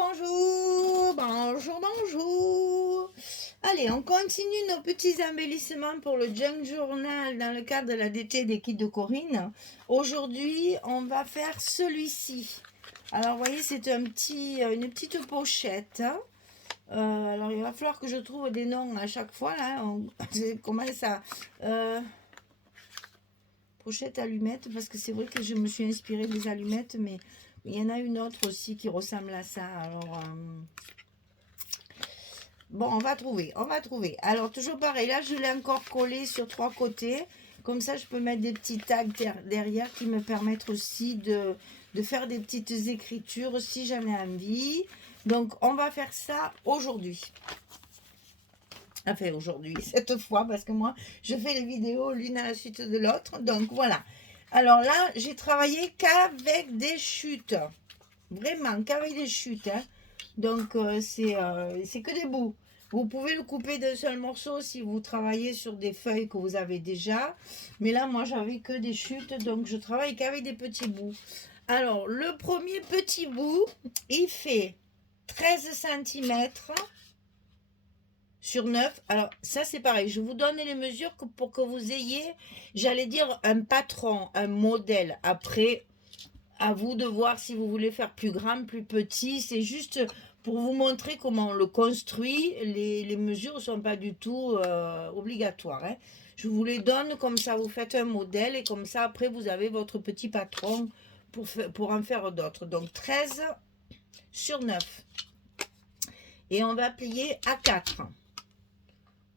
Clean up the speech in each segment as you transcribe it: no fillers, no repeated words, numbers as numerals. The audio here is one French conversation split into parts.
bonjour, bonjour, bonjour. Allez, on continue nos petits embellissements pour le Junk Journal dans le cadre de la DT des kits de Corinne. Aujourd'hui, on va faire celui-ci. Alors, vous voyez, c'est une petite pochette. Alors, il va falloir que je trouve des noms à chaque fois. Là, on commence à... pochette allumette, parce que c'est vrai que je me suis inspirée des allumettes, mais il y en a une autre aussi qui ressemble à ça. Alors, bon, on va trouver. Alors, toujours pareil, là, je l'ai encore collé sur 3 côtés. Comme ça, je peux mettre des petits tags derrière qui me permettent aussi de faire des petites écritures si j'en ai envie. Donc, on va faire ça aujourd'hui. Enfin, aujourd'hui, cette fois, parce que moi, je fais les vidéos l'une à la suite de l'autre. Donc, voilà. Alors là, j'ai travaillé qu'avec des chutes. Vraiment, qu'avec des chutes. Hein. Donc, c'est que des bouts. Vous pouvez le couper d'un seul morceau si vous travaillez sur des feuilles que vous avez déjà. Mais là, moi, j'avais que des chutes. Donc, je travaille qu'avec des petits bouts. Alors, le premier petit bout, il fait 13 cm sur 9. Alors, ça, c'est pareil. Je vous donne les mesures pour que vous ayez, j'allais dire, un patron, un modèle. Après, à vous de voir si vous voulez faire plus grand, plus petit. C'est juste pour vous montrer comment on le construit. Les mesures ne sont pas du tout obligatoires. Hein. Je vous les donne, comme ça vous faites un modèle et comme ça après vous avez votre petit patron pour en faire d'autres. Donc 13 sur 9. Et on va plier à 4.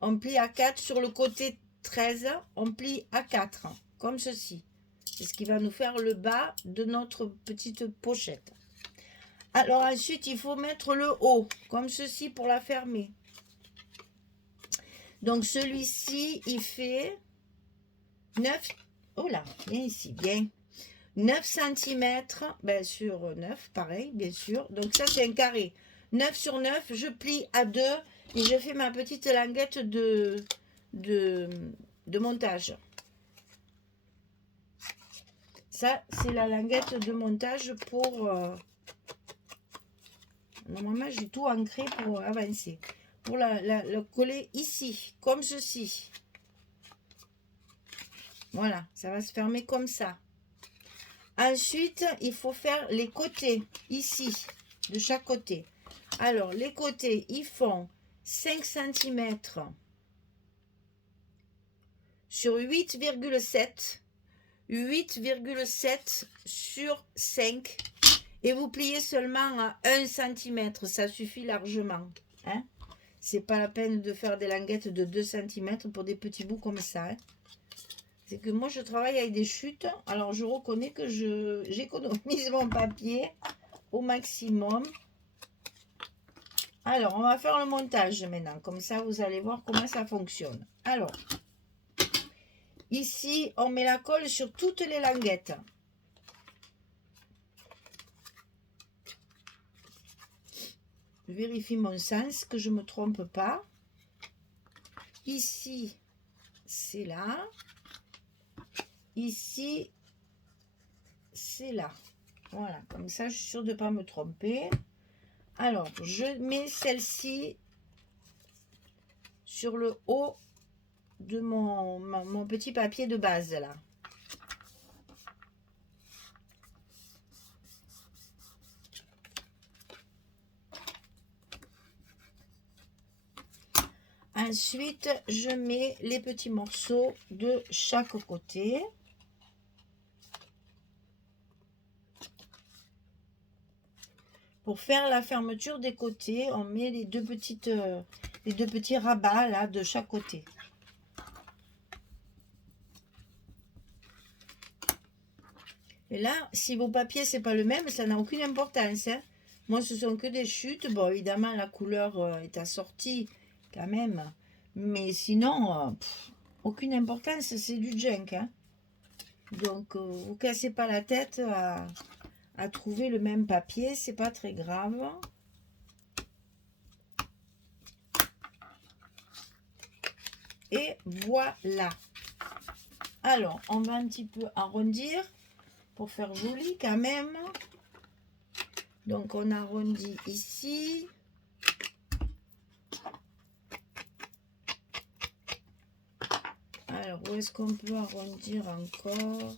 On plie à 4 sur le côté 13, on plie à 4, comme ceci. C'est ce qui va nous faire le bas de notre petite pochette. Alors ensuite, il faut mettre le haut, comme ceci pour la fermer. Donc celui-ci, il fait 9, oh là, bien ici, bien. 9 cm, ben sur 9, pareil, bien sûr. Donc ça, c'est un carré. 9 sur 9, je plie à 2 et je fais ma petite languette de montage. Ça, c'est la languette de montage pour... normalement, j'ai tout ancré pour avancer. Pour le coller ici, comme ceci. Voilà, ça va se fermer comme ça. Ensuite, il faut faire les côtés, ici, de chaque côté. Alors, les côtés, ils font 5 cm sur 8,7. 8,7 sur 5. Et vous pliez seulement à 1 cm. Ça suffit largement. Hein? C'est pas la peine de faire des languettes de 2 cm pour des petits bouts comme ça. Hein? C'est que moi, je travaille avec des chutes. Alors, je reconnais que j'économise mon papier au maximum. Alors, on va faire le montage maintenant. Comme ça, vous allez voir comment ça fonctionne. Alors, ici, on met la colle sur toutes les languettes. Je vérifie mon sens, que je ne me trompe pas. Ici, c'est là. Ici, c'est là. Voilà, comme ça, je suis sûre de ne pas me tromper. Alors, je mets celle-ci sur le haut de mon petit papier de base, là. Ensuite, je mets les petits morceaux de chaque côté. Pour faire la fermeture des côtés, on met les deux petits rabats là de chaque côté. Et là, si vos papiers c'est pas le même, ça n'a aucune importance. Hein. Moi, ce sont que des chutes. Bon, évidemment, la couleur est assortie quand même. Mais sinon, aucune importance, c'est du junk. Hein. Donc, vous cassez pas la tête à trouver le même papier, c'est pas très grave. Et voilà. Alors, on va un petit peu arrondir pour faire joli quand même. Donc on arrondit ici. Alors où est-ce qu'on peut arrondir encore?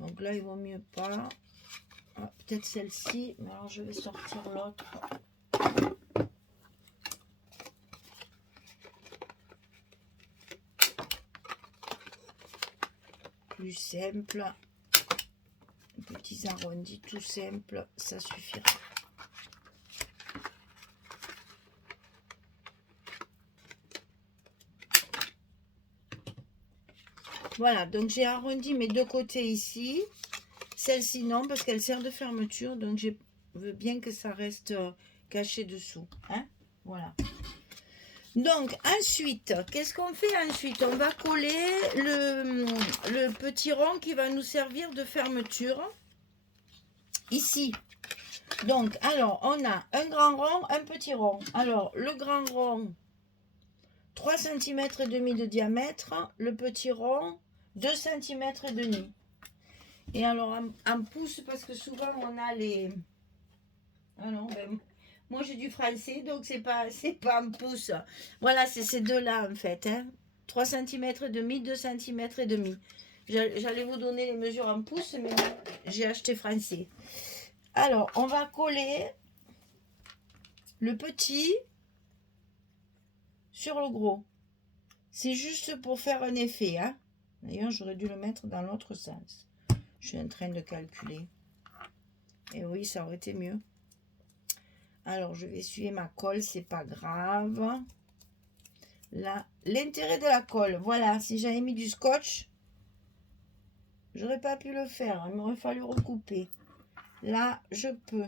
Donc là il vaut mieux pas. Ah, peut-être celle-ci, mais alors je vais sortir l'autre. Plus simple. Petits arrondis tout simple, ça suffira. Voilà, donc j'ai arrondi mes deux côtés ici. Celle-ci non, parce qu'elle sert de fermeture, donc je veux bien que ça reste caché dessous. Hein, voilà. Donc ensuite, qu'est-ce qu'on fait ensuite? On va coller le petit rond qui va nous servir de fermeture. Ici. Donc, alors, on a un grand rond, un petit rond. Alors, le grand rond, 3 cm et demi de diamètre. Le petit rond, 2 cm et demi. Et alors, en pouce, parce que souvent, on a les... Ah non, ben, moi, j'ai du français, donc c'est pas en pouce. Voilà, c'est ces deux-là, en fait. Hein. 3 cm et demi, 2 cm et demi. J'allais vous donner les mesures en pouces, mais j'ai acheté français. Alors, on va coller le petit sur le gros. C'est juste pour faire un effet. Hein. D'ailleurs, j'aurais dû le mettre dans l'autre sens. Je suis en train de calculer. Et oui, ça aurait été mieux. Alors, je vais essuyer ma colle, c'est pas grave. Là, l'intérêt de la colle, voilà, si j'avais mis du scotch, j'aurais pas pu le faire. Il m'aurait fallu recouper. Là, je peux.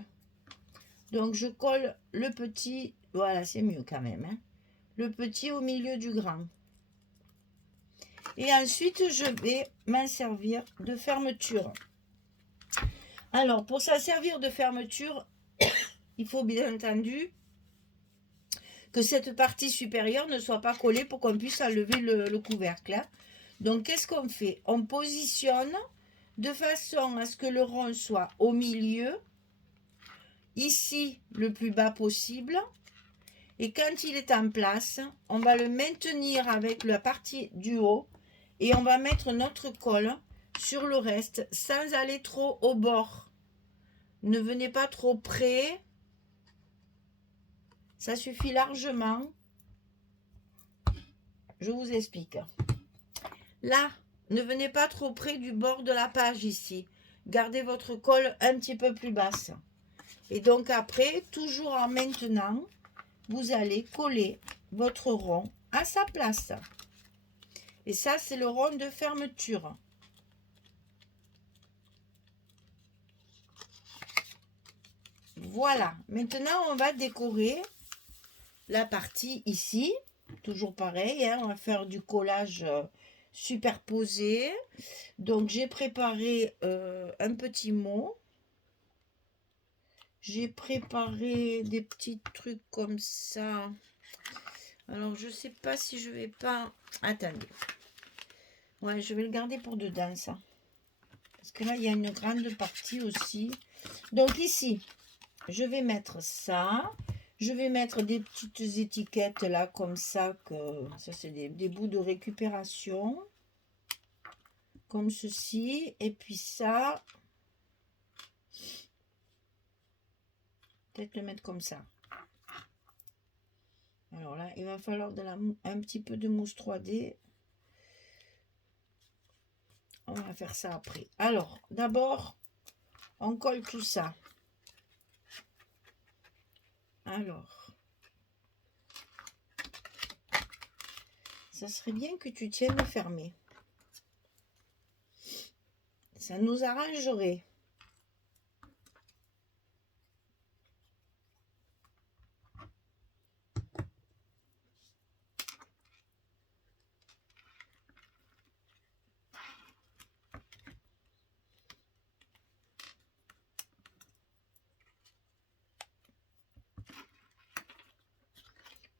Donc, je colle le petit. Voilà, c'est mieux quand même. Hein. Le petit au milieu du grand. Et ensuite, je vais m'en servir de fermeture. Alors, pour ça servir de fermeture, il faut bien entendu que cette partie supérieure ne soit pas collée pour qu'on puisse enlever le couvercle. Hein. Donc, qu'est-ce qu'on fait? On positionne de façon à ce que le rond soit au milieu, ici le plus bas possible. Et quand il est en place, on va le maintenir avec la partie du haut et on va mettre notre colle sur le reste sans aller trop au bord. Ne venez pas trop près. Ça suffit largement. Je vous explique. Là, ne venez pas trop près du bord de la page ici. Gardez votre colle un petit peu plus basse. Et donc après, toujours en maintenant, vous allez coller votre rond à sa place. Et ça, c'est le rond de fermeture. Voilà. Maintenant, on va décorer la partie ici. Toujours pareil, hein, on va faire du collage superposé. Donc, j'ai préparé un petit mot. J'ai préparé des petits trucs comme ça. Alors, je sais pas si je vais pas... Attendez. Ouais, je vais le garder pour dedans, ça. Parce que là, il y a une grande partie aussi. Donc, ici, je vais mettre ça. Je vais mettre des petites étiquettes là, comme ça. Ça, c'est des bouts de récupération. Comme ceci. Et puis ça. Peut-être le mettre comme ça. Alors là, il va falloir un petit peu de mousse 3D. On va faire ça après. Alors, d'abord, on colle tout ça. Alors, ça serait bien que tu tiennes fermé. Ça nous arrangerait.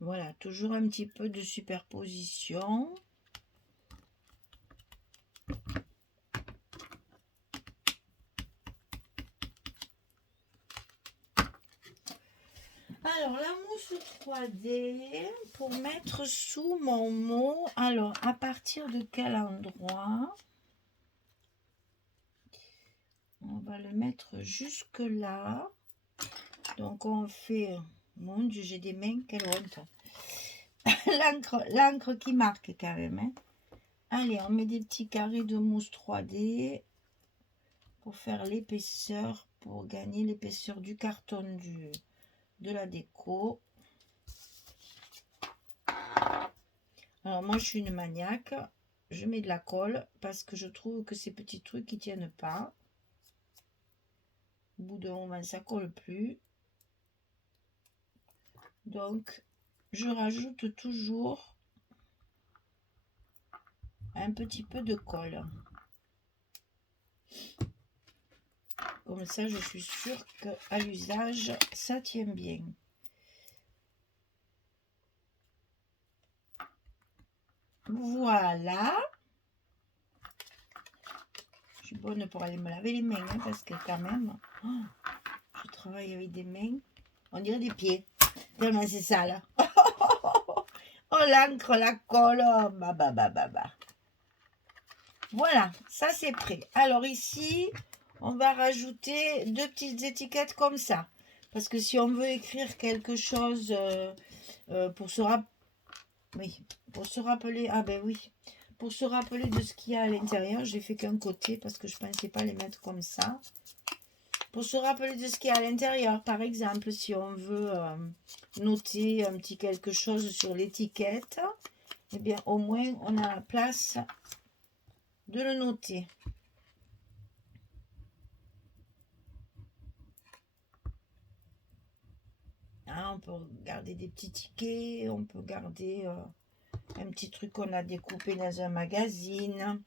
Voilà, toujours un petit peu de superposition. Alors, la mousse 3D, pour mettre sous mon mot, alors, à partir de quel endroit? On va le mettre jusque là. Donc, on fait... Mon Dieu, j'ai des mains, quelle honte. L'encre qui marque quand même. Hein. Allez, on met des petits carrés de mousse 3D pour faire l'épaisseur, pour gagner l'épaisseur du carton de la déco. Alors moi je suis une maniaque, je mets de la colle parce que je trouve que ces petits trucs qui tiennent pas. Au bout d'un moment ça colle plus. Donc je rajoute toujours un petit peu de colle. Comme ça je suis sûre qu'à l'usage ça tient bien. Voilà. Je suis bonne pour aller me laver les mains, hein, parce que quand même, je travaille avec des mains, on dirait des pieds, tellement c'est sale. Oh, l'encre, la colle, oh, bah. Voilà, ça c'est prêt. Alors ici, on va rajouter 2 petites étiquettes comme ça. Parce que si on veut écrire quelque chose pour se rappeler, ah ben oui, pour se rappeler de ce qu'il y a à l'intérieur, j'ai fait qu'un côté parce que je ne pensais pas les mettre comme ça. Pour se rappeler de ce qu'il y a à l'intérieur, par exemple, si on veut noter un petit quelque chose sur l'étiquette, eh bien au moins on a la place de le noter. Hein, on peut garder des petits tickets, on peut garder un petit truc qu'on a découpé dans un magazine.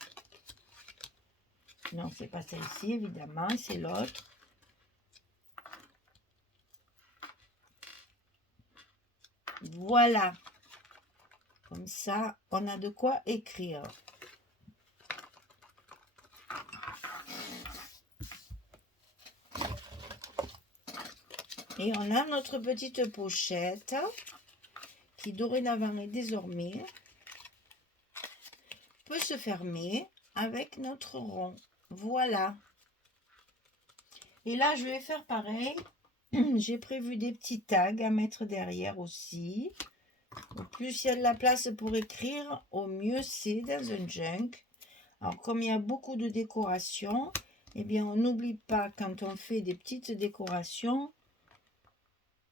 Non, c'est pas celle-ci, évidemment, c'est l'autre. Voilà. Comme ça, on a de quoi écrire. Et on a notre petite pochette qui dorénavant et désormais peut se fermer avec notre rond. Voilà. Et là, je vais faire pareil. J'ai prévu des petits tags à mettre derrière aussi. Au plus il y a de la place pour écrire, au mieux c'est dans un junk. Alors, comme il y a beaucoup de décorations, eh bien, on n'oublie pas, quand on fait des petites décorations,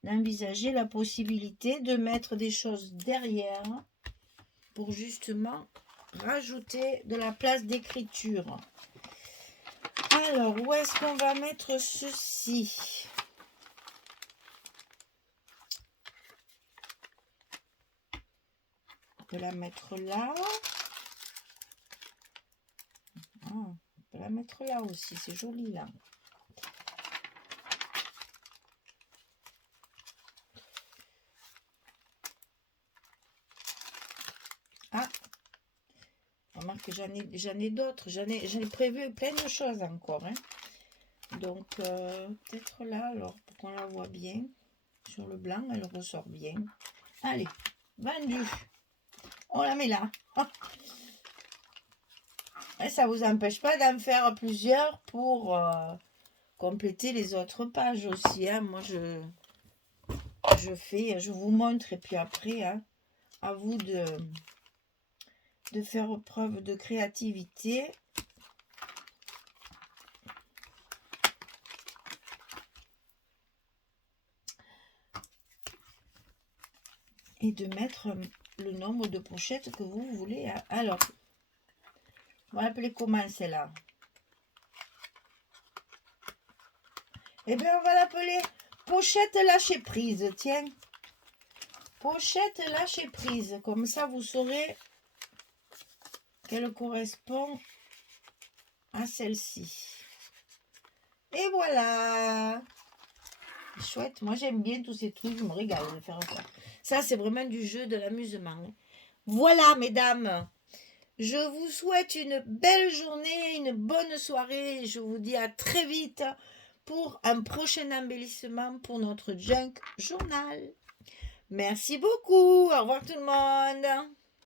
d'envisager la possibilité de mettre des choses derrière pour justement rajouter de la place d'écriture. Alors, où est-ce qu'on va mettre ceci? On peut la mettre là. Ah, on peut la mettre là aussi, c'est joli là. Ah, remarque que j'en ai d'autres, j'en ai prévu plein de choses encore. Hein. Donc, peut-être là, alors, pour qu'on la voit bien. Sur le blanc, elle ressort bien. Allez, vendu. On la met là. Et ça ne vous empêche pas d'en faire plusieurs pour compléter les autres pages aussi. Hein. Moi, je vous montre et puis après, hein, à vous de faire preuve de créativité. Et de mettre le nombre de pochettes que vous voulez. Alors, on va l'appeler comment celle-là? Eh bien, on va l'appeler pochette lâcher prise. Tiens. Pochette lâcher prise. Comme ça, vous saurez qu'elle correspond à celle-ci. Et voilà. Chouette. Moi, j'aime bien tous ces trucs. Je me régale de faire ça. Ça, c'est vraiment du jeu, de l'amusement. Voilà, mesdames. Je vous souhaite une belle journée, une bonne soirée. Je vous dis à très vite pour un prochain embellissement pour notre junk journal. Merci beaucoup. Au revoir tout le monde.